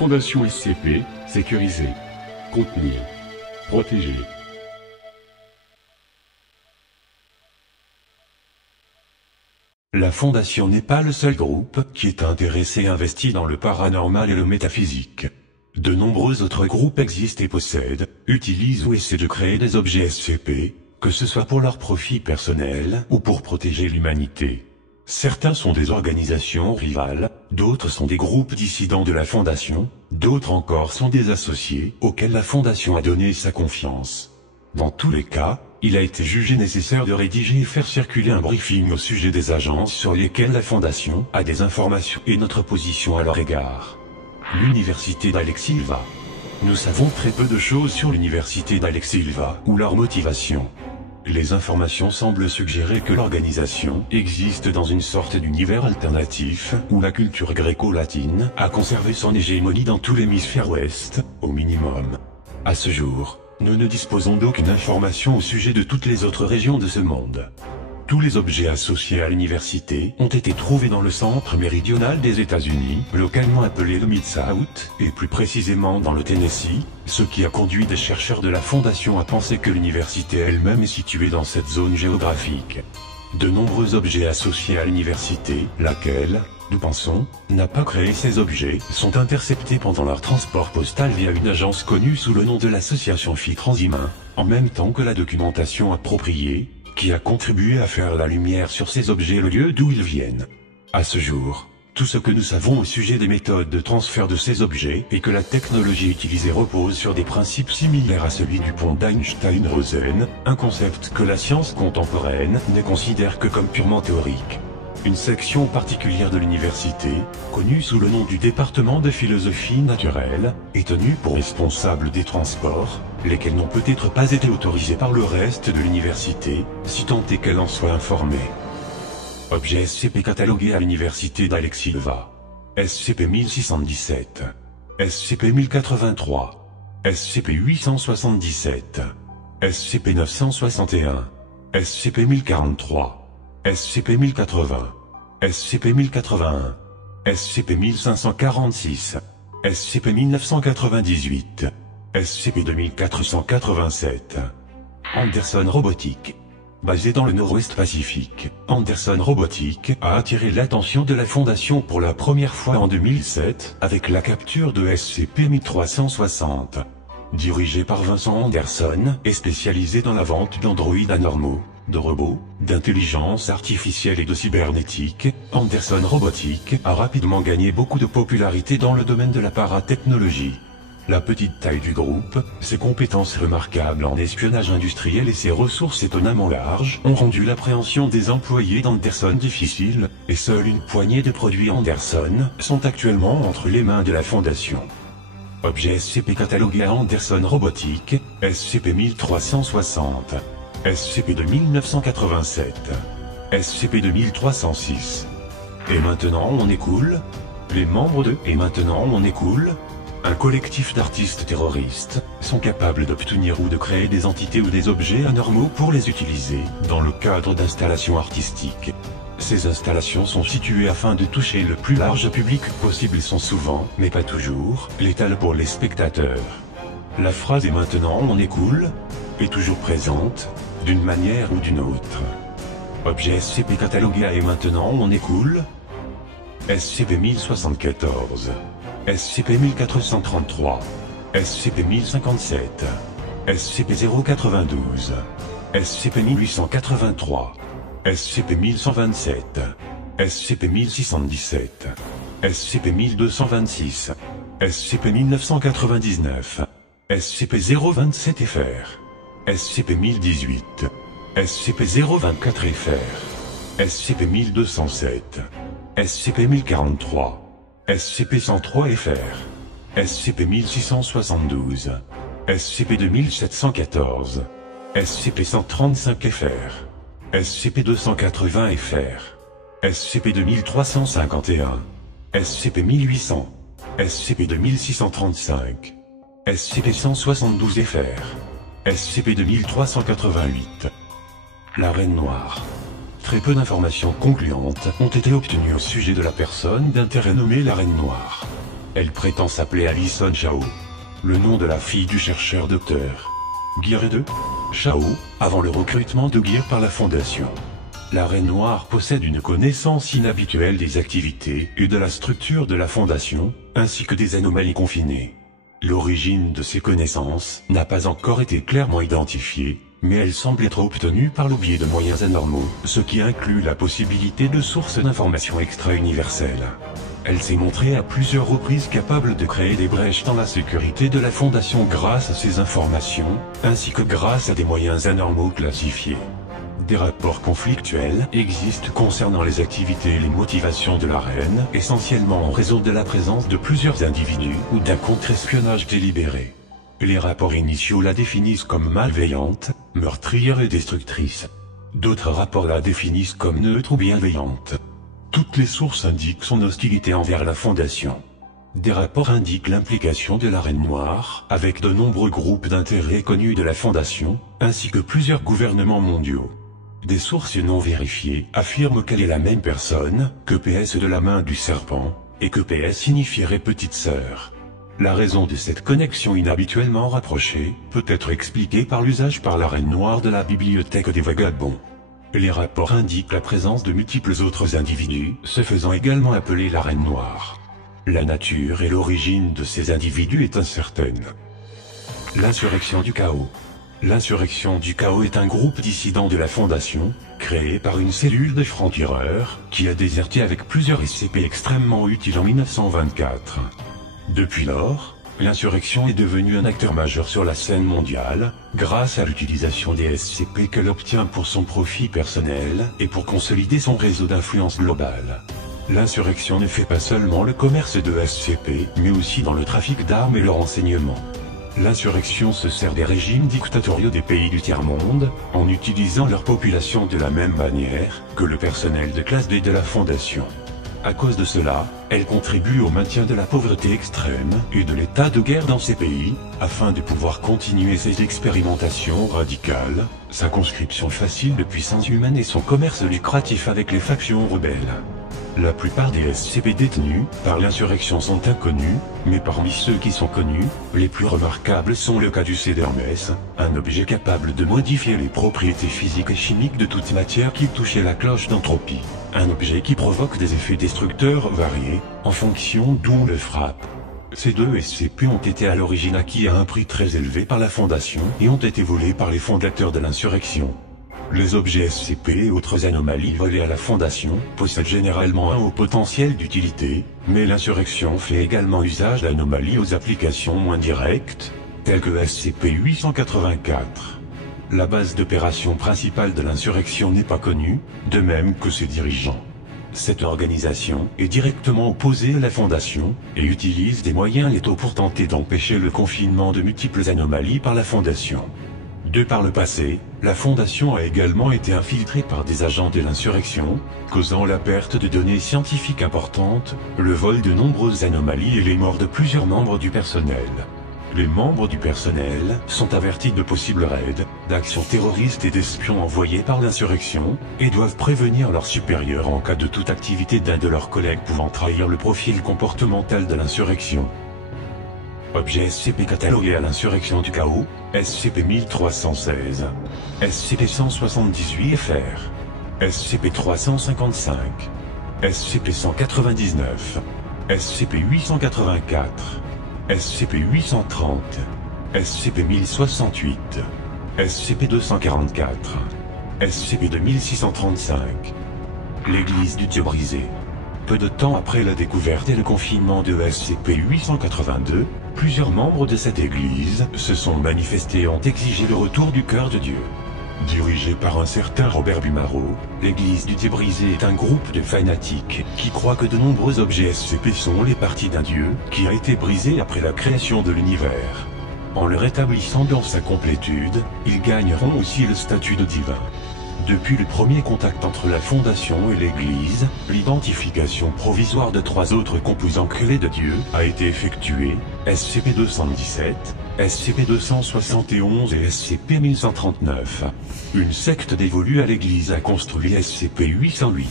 Fondation SCP, sécuriser, contenir, protéger. La Fondation n'est pas le seul groupe qui est intéressé et investi dans le paranormal et le métaphysique. De nombreux autres groupes existent et possèdent, utilisent ou essaient de créer des objets SCP, que ce soit pour leur profit personnel ou pour protéger l'humanité. Certains sont des organisations rivales, d'autres sont des groupes dissidents de la Fondation, d'autres encore sont des associés auxquels la Fondation a donné sa confiance. Dans tous les cas, il a été jugé nécessaire de rédiger et faire circuler un briefing au sujet des agences sur lesquelles la Fondation a des informations et notre position à leur égard. L'université d'Alex Silva. Nous savons très peu de choses sur l'université d'Alex Silva ou leur motivation. Les informations semblent suggérer que l'organisation existe dans une sorte d'univers alternatif où la culture gréco-latine a conservé son hégémonie dans tout l'hémisphère ouest, au minimum. À ce jour, nous ne disposons d'aucune information au sujet de toutes les autres régions de ce monde. Tous les objets associés à l'université ont été trouvés dans le centre méridional des États-Unis, localement appelé le Mid-South, et plus précisément dans le Tennessee, ce qui a conduit des chercheurs de la Fondation à penser que l'université elle-même est située dans cette zone géographique. De nombreux objets associés à l'université, laquelle, nous pensons, n'a pas créé ces objets, sont interceptés pendant leur transport postal via une agence connue sous le nom de l'association Phi Transhumain, en même temps que la documentation appropriée, qui a contribué à faire la lumière sur ces objets et le lieu d'où ils viennent. À ce jour, tout ce que nous savons au sujet des méthodes de transfert de ces objets est que la technologie utilisée repose sur des principes similaires à celui du pont d'Einstein-Rosen, un concept que la science contemporaine ne considère que comme purement théorique. Une section particulière de l'université, connue sous le nom du département de philosophie naturelle, est tenue pour responsable des transports, lesquels n'ont peut-être pas été autorisés par le reste de l'université, si tant est qu'elle en soit informée. Objet SCP catalogué à l'université d'Alex Silva. SCP-1617. SCP-1083. SCP-877. SCP-961. SCP-1043. SCP-1080, SCP-1081, SCP-1546, SCP-1998, SCP-2487. Anderson Robotics. Basé dans le Nord-Ouest Pacifique, Anderson Robotics a attiré l'attention de la Fondation pour la première fois en 2007 avec la capture de SCP-1360. Dirigé par Vincent Anderson et spécialisé dans la vente d'androïdes anormaux, de robots, d'intelligence artificielle et de cybernétique, Anderson Robotics a rapidement gagné beaucoup de popularité dans le domaine de la paratechnologie. La petite taille du groupe, ses compétences remarquables en espionnage industriel et ses ressources étonnamment larges ont rendu l'appréhension des employés d'Anderson difficile, et seule une poignée de produits Anderson sont actuellement entre les mains de la Fondation. Objet SCP catalogué à Anderson Robotics, SCP-1360, SCP-2987, SCP-2306. Et maintenant on écoule. Les membres de Et maintenant on écoule, un collectif d'artistes terroristes, sont capables d'obtenir ou de créer des entités ou des objets anormaux pour les utiliser dans le cadre d'installations artistiques. Ces installations sont situées afin de toucher le plus large public possible et sont souvent, mais pas toujours, létales pour les spectateurs. La phrase « Et maintenant on écoule » est toujours présente, d'une manière ou d'une autre. Objet SCP catalogué à « Et maintenant on écoule » SCP-1074, SCP-1433, SCP-1057, SCP-092, SCP-1883, SCP-1127, SCP-1617, SCP-1226, SCP-1999, SCP-027-FR, SCP-1018, SCP-024-FR, SCP-1207, SCP-1043, SCP-103-FR, SCP-1672, SCP-2714, SCP-135-FR, SCP-280-FR, SCP-2351, SCP-1800, SCP-2635, SCP-172-FR, SCP-2388. La Reine Noire. Très peu d'informations concluantes ont été obtenues au sujet de la personne d'intérêt nommée la Reine Noire. Elle prétend s'appeler Alison Chao, le nom de la fille du chercheur Dr. Gear Chao, avant le recrutement de Gear par la Fondation. La Reine Noire possède une connaissance inhabituelle des activités et de la structure de la Fondation, ainsi que des anomalies confinées. L'origine de ces connaissances n'a pas encore été clairement identifiée, mais elle semble être obtenue par le biais de moyens anormaux, ce qui inclut la possibilité de sources d'informations extra-universelles. Elle s'est montrée à plusieurs reprises capable de créer des brèches dans la sécurité de la Fondation grâce à ces informations, ainsi que grâce à des moyens anormaux classifiés. Des rapports conflictuels existent concernant les activités et les motivations de la reine, essentiellement en raison de la présence de plusieurs individus ou d'un contre-espionnage délibéré. Les rapports initiaux la définissent comme malveillante, meurtrière et destructrice. D'autres rapports la définissent comme neutre ou bienveillante. Toutes les sources indiquent son hostilité envers la Fondation. Des rapports indiquent l'implication de la Reine Noire avec de nombreux groupes d'intérêts connus de la Fondation, ainsi que plusieurs gouvernements mondiaux. Des sources non vérifiées affirment qu'elle est la même personne que PS de la main du serpent, et que PS signifierait petite sœur. La raison de cette connexion inhabituellement rapprochée peut être expliquée par l'usage par la Reine Noire de la bibliothèque des vagabonds. Les rapports indiquent la présence de multiples autres individus se faisant également appeler la Reine Noire. La nature et l'origine de ces individus est incertaine. L'insurrection du chaos. L'insurrection du chaos est un groupe dissident de la Fondation, créé par une cellule de francs-tireurs, qui a déserté avec plusieurs SCP extrêmement utiles en 1924. Depuis lors, l'insurrection est devenue un acteur majeur sur la scène mondiale, grâce à l'utilisation des SCP qu'elle obtient pour son profit personnel et pour consolider son réseau d'influence globale. L'insurrection ne fait pas seulement le commerce de SCP, mais aussi dans le trafic d'armes et le renseignement. L'insurrection se sert des régimes dictatoriaux des pays du tiers-monde, en utilisant leur population de la même manière que le personnel de classe D de la Fondation. À cause de cela, elle contribue au maintien de la pauvreté extrême et de l'état de guerre dans ces pays, afin de pouvoir continuer ses expérimentations radicales, sa conscription facile de puissance humaine et son commerce lucratif avec les factions rebelles. La plupart des SCP détenus par l'insurrection sont inconnus, mais parmi ceux qui sont connus, les plus remarquables sont le cas du Cédermès, un objet capable de modifier les propriétés physiques et chimiques de toute matière qui touche à la cloche d'entropie. Un objet qui provoque des effets destructeurs variés, en fonction d'où on le frappe. Ces deux SCP ont été à l'origine acquis à un prix très élevé par la Fondation et ont été volés par les fondateurs de l'insurrection. Les objets SCP et autres anomalies volées à la Fondation possèdent généralement un haut potentiel d'utilité, mais l'insurrection fait également usage d'anomalies aux applications moins directes, telles que SCP-884. La base d'opération principale de l'insurrection n'est pas connue, de même que ses dirigeants. Cette organisation est directement opposée à la Fondation, et utilise des moyens létaux pour tenter d'empêcher le confinement de multiples anomalies par la Fondation. De par le passé, la Fondation a également été infiltrée par des agents de l'insurrection, causant la perte de données scientifiques importantes, le vol de nombreuses anomalies et les morts de plusieurs membres du personnel. Les membres du personnel sont avertis de possibles raids, d'actions terroristes et d'espions envoyés par l'insurrection, et doivent prévenir leurs supérieurs en cas de toute activité d'un de leurs collègues pouvant trahir le profil comportemental de l'insurrection. Objet SCP catalogué à l'insurrection du chaos, SCP-1316, SCP-178-FR, SCP-355, SCP-199, SCP-884, SCP-830, SCP-1068, SCP-244, SCP-2635. L'église du Dieu brisé. Peu de temps après la découverte et le confinement de SCP-882, plusieurs membres de cette église se sont manifestés et ont exigé le retour du cœur de Dieu. Dirigé par un certain Robert Bumaro, l'église du Dieu brisé est un groupe de fanatiques qui croient que de nombreux objets SCP sont les parties d'un dieu qui a été brisé après la création de l'univers. En le rétablissant dans sa complétude, ils gagneront aussi le statut de divin. Depuis le premier contact entre la Fondation et l'Église, l'identification provisoire de 3 autres composants clés de Dieu a été effectuée, SCP-217, SCP-271 et SCP-1139. Une secte dévolue à l'Église a construit SCP-808.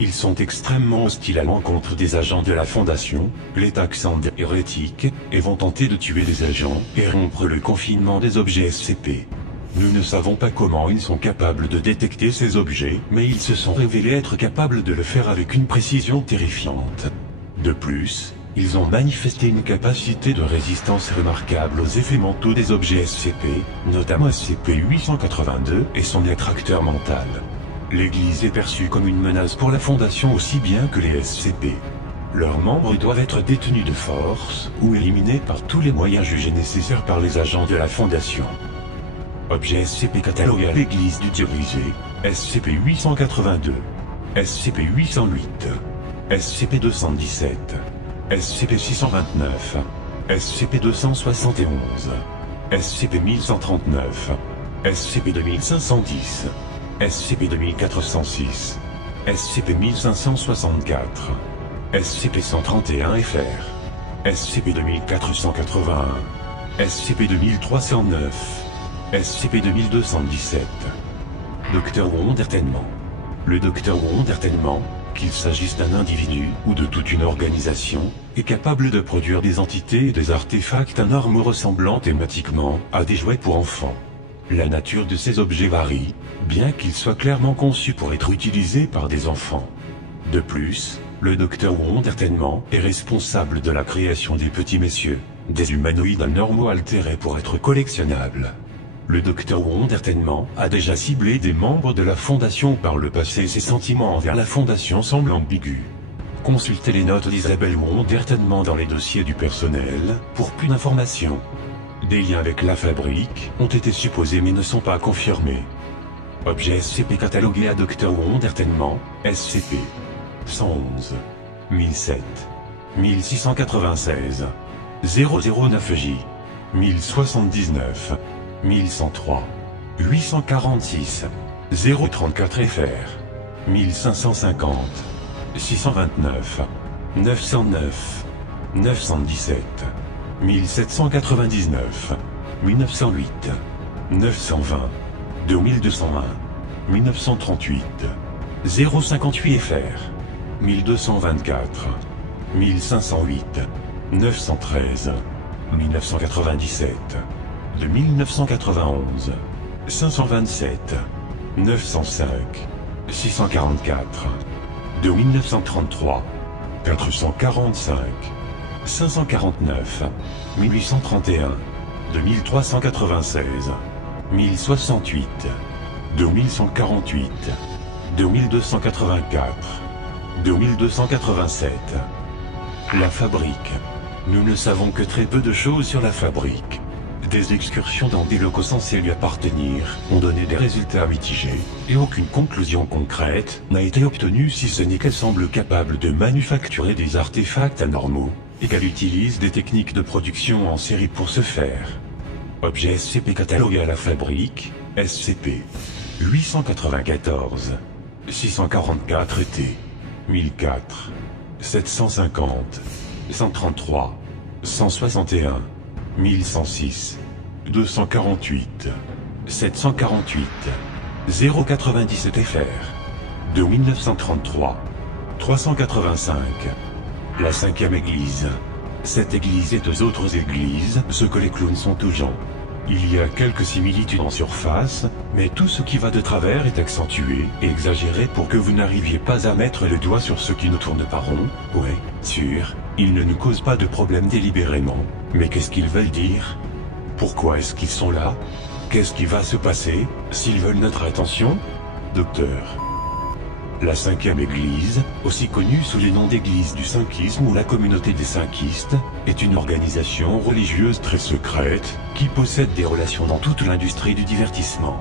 Ils sont extrêmement hostiles à l'encontre des agents de la Fondation, les taxant d'hérétiques, et vont tenter de tuer les agents et rompre le confinement des objets SCP. Nous ne savons pas comment ils sont capables de détecter ces objets, mais ils se sont révélés être capables de le faire avec une précision terrifiante. De plus, ils ont manifesté une capacité de résistance remarquable aux effets mentaux des objets SCP, notamment SCP-882 et son attracteur mental. L'Église est perçue comme une menace pour la Fondation aussi bien que les SCP. Leurs membres doivent être détenus de force, ou éliminés par tous les moyens jugés nécessaires par les agents de la Fondation. Objet SCP catalogué à l'Église du Dieu brisé, SCP-882, SCP-808, SCP-217, SCP-629, SCP-271, SCP-1139, SCP-2510, SCP-2406, SCP-1564, SCP-131-FR, SCP-2481, SCP-2309, SCP-2217. Docteur Wondertainement. Le Docteur Wondertainement, qu'il s'agisse d'un individu ou de toute une organisation, est capable de produire des entités et des artefacts anormaux ressemblant thématiquement à des jouets pour enfants. La nature de ces objets varie, bien qu'ils soient clairement conçus pour être utilisés par des enfants. De plus, le Docteur Wondertainement est responsable de la création des petits messieurs, des humanoïdes anormaux altérés pour être collectionnables. Le Docteur Wondertainement a déjà ciblé des membres de la Fondation par le passé et ses sentiments envers la Fondation semblent ambigus. Consultez les notes d'Isabelle Wondertainement dans les dossiers du personnel, pour plus d'informations. Des liens avec la fabrique ont été supposés mais ne sont pas confirmés. Objet SCP catalogué à Docteur Wondertainement, SCP 111, 1007, 1696, 009J, 1079, 1103, 846, 034 FR, 1550, 629, 909, 917, 1799, 1908, 920, 2201, 1938, 058 FR, 1224, 1508, 913, 1997, de 1991, 527, 905, 644, de 1933, 445, 549, 1831, de 1396, 1068, de 1148, de 1284, de 1287. La fabrique. Nous ne savons que très peu de choses sur la fabrique. Des excursions dans des locaux censés lui appartenir ont donné des résultats mitigés, et aucune conclusion concrète n'a été obtenue si ce n'est qu'elle semble capable de manufacturer des artefacts anormaux, et qu'elle utilise des techniques de production en série pour ce faire. Objet SCP catalogué à la fabrique, SCP 894, 644 ET, 1004, 750, 133, 161, 1106, 248, 748, 097 FR, de 1933, 385. La cinquième église. Cette église est aux autres églises ce que les clowns sont aux gens. Il y a quelques similitudes en surface, mais tout ce qui va de travers est accentué et exagéré pour que vous n'arriviez pas à mettre le doigt sur ce qui ne tourne pas rond. Ouais, sûr, ils ne nous causent pas de problème délibérément, mais qu'est-ce qu'ils veulent dire? Pourquoi est-ce qu'ils sont là? Qu'est-ce qui va se passer, s'ils veulent notre attention? Docteur. La cinquième église, aussi connue sous les noms d'église du cinquisme ou la communauté des cinquistes, est une organisation religieuse très secrète, qui possède des relations dans toute l'industrie du divertissement.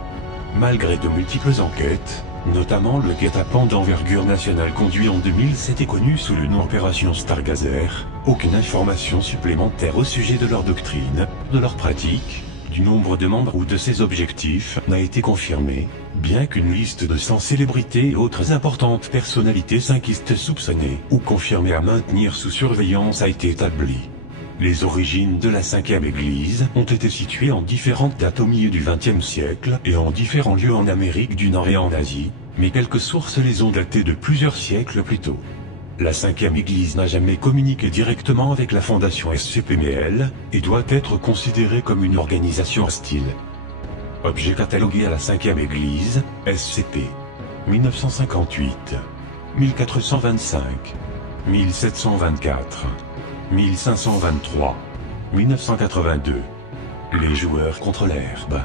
Malgré de multiples enquêtes, notamment le guet-apens d'envergure nationale conduit en 2007 et connu sous le nom Opération Stargazer, aucune information supplémentaire au sujet de leur doctrine, de leur pratique, du nombre de membres ou de ses objectifs n'a été confirmée, bien qu'une liste de 100 célébrités et autres importantes personnalités cinquistes soupçonnées ou confirmées à maintenir sous surveillance a été établie. Les origines de la cinquième église ont été situées en différentes dates au milieu du XXe siècle et en différents lieux en Amérique du Nord et en Asie, mais quelques sources les ont datées de plusieurs siècles plus tôt. La 5e Église n'a jamais communiqué directement avec la fondation SCP-MEL, et doit être considérée comme une organisation hostile. Objet catalogué à la 5e Église, SCP. 1958, 1425, 1724, 1523, 1982. Les joueurs contre l'herbe.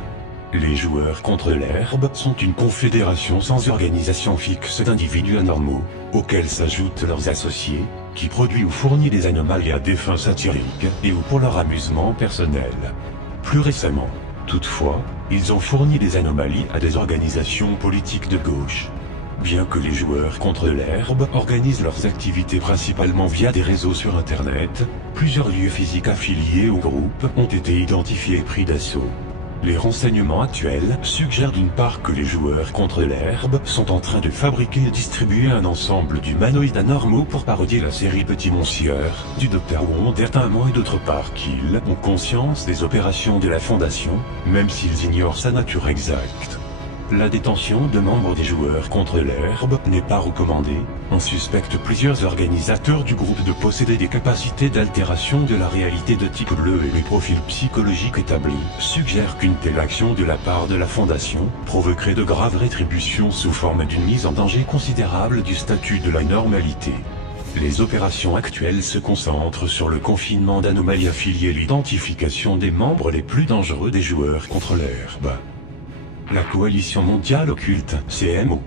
Les joueurs contre l'herbe sont une confédération sans organisation fixe d'individus anormaux, auxquels s'ajoutent leurs associés, qui produit ou fournit des anomalies à des fins satiriques et ou pour leur amusement personnel. Plus récemment, toutefois, ils ont fourni des anomalies à des organisations politiques de gauche. Bien que les joueurs contre l'herbe organisent leurs activités principalement via des réseaux sur Internet, plusieurs lieux physiques affiliés au groupe ont été identifiés et pris d'assaut. Les renseignements actuels suggèrent d'une part que les joueurs contre l'herbe sont en train de fabriquer et distribuer un ensemble d'humanoïdes anormaux pour parodier la série Petit Monsieur du Dr Wondertime, et d'autre part qu'ils ont conscience des opérations de la Fondation, même s'ils ignorent sa nature exacte. La détention de membres des joueurs contre l'herbe n'est pas recommandée. On suspecte plusieurs organisateurs du groupe de posséder des capacités d'altération de la réalité de type bleu, et les profils psychologiques établis suggèrent qu'une telle action de la part de la Fondation provoquerait de graves rétributions sous forme d'une mise en danger considérable du statut de la normalité. Les opérations actuelles se concentrent sur le confinement d'anomalies affiliées et l'identification des membres les plus dangereux des joueurs contre l'herbe. La Coalition Mondiale Occulte, CMO.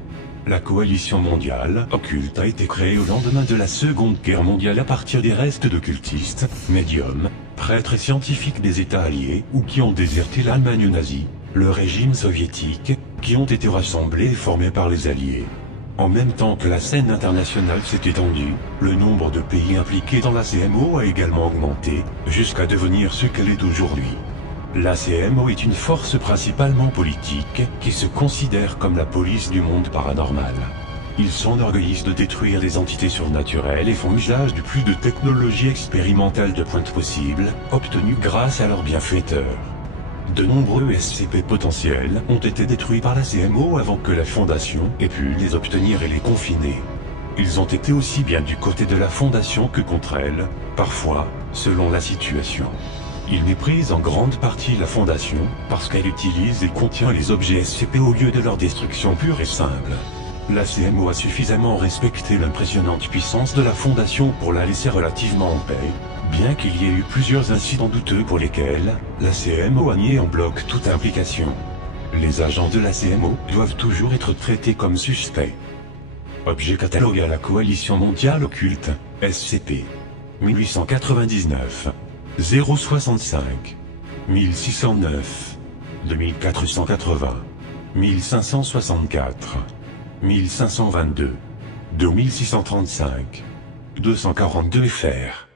La Coalition Mondiale Occulte a été créée au lendemain de la Seconde Guerre mondiale à partir des restes d'occultistes, médiums, prêtres et scientifiques des États alliés ou qui ont déserté l'Allemagne nazie, le régime soviétique, qui ont été rassemblés et formés par les Alliés. En même temps que la scène internationale s'est étendue, le nombre de pays impliqués dans la CMO a également augmenté, jusqu'à devenir ce qu'elle est aujourd'hui. La CMO est une force principalement politique, qui se considère comme la police du monde paranormal. Ils s'enorgueillissent de détruire des entités surnaturelles et font usage du plus de technologies expérimentales de pointe possible, obtenues grâce à leurs bienfaiteurs. De nombreux SCP potentiels ont été détruits par la CMO avant que la Fondation ait pu les obtenir et les confiner. Ils ont été aussi bien du côté de la Fondation que contre elle, parfois, selon la situation. Ils méprisent en grande partie la Fondation, parce qu'elle utilise et contient les objets SCP au lieu de leur destruction pure et simple. La CMO a suffisamment respecté l'impressionnante puissance de la Fondation pour la laisser relativement en paix, bien qu'il y ait eu plusieurs incidents douteux pour lesquels la CMO a nié en bloc toute implication. Les agents de la CMO doivent toujours être traités comme suspects. Objet catalogué à la Coalition Mondiale Occulte, SCP. 1899. 065, 1609, 2480, 1564, 1522, 2635, 242 FR.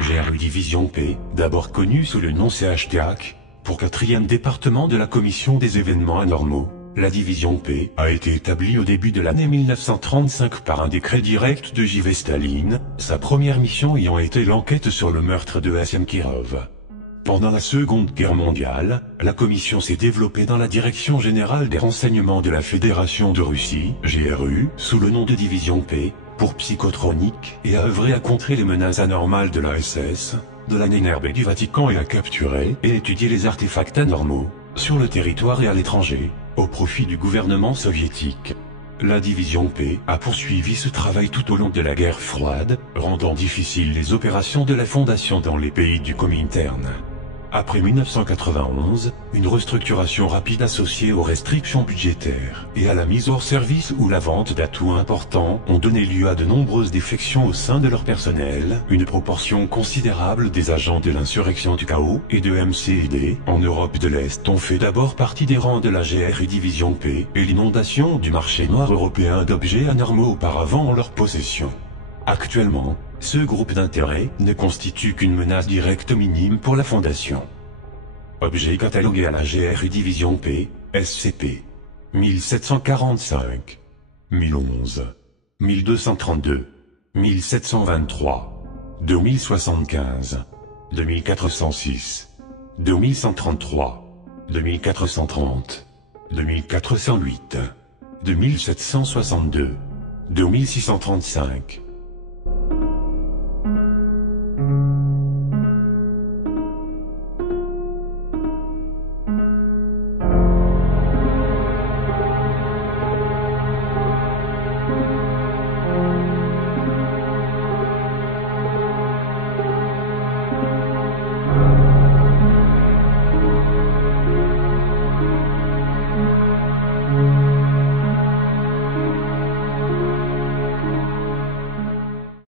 GRU Division P, d'abord connue sous le nom CHTAC, pour 4e département de la Commission des événements anormaux. La Division P a été établie au début de l'année 1935 par un décret direct de J.V. Staline, sa première mission ayant été l'enquête sur le meurtre de SM Kirov. Pendant la Seconde Guerre mondiale, la commission s'est développée dans la Direction générale des renseignements de la Fédération de Russie, GRU, sous le nom de Division P, pour psychotronique, et a œuvré à contrer les menaces anormales de la SS, de la NNRB et du Vatican, et à capturer et étudier les artefacts anormaux, sur le territoire et à l'étranger, au profit du gouvernement soviétique. La Division P a poursuivi ce travail tout au long de la guerre froide, rendant difficiles les opérations de la Fondation dans les pays du Comintern. Après 1991, une restructuration rapide associée aux restrictions budgétaires et à la mise hors service ou la vente d'atouts importants ont donné lieu à de nombreuses défections au sein de leur personnel. Une proportion considérable des agents de l'insurrection du chaos et de MCD en Europe de l'Est ont fait d'abord partie des rangs de la GRU Division P, et l'inondation du marché noir européen d'objets anormaux auparavant en leur possession. Actuellement, ce groupe d'intérêt ne constitue qu'une menace directe minime pour la Fondation. Objet catalogué à la GRU Division P, SCP. 1745, 1011, 1232, 1723, 2075, 2406, 2133, 2430, 2408, de 1762, de 1635.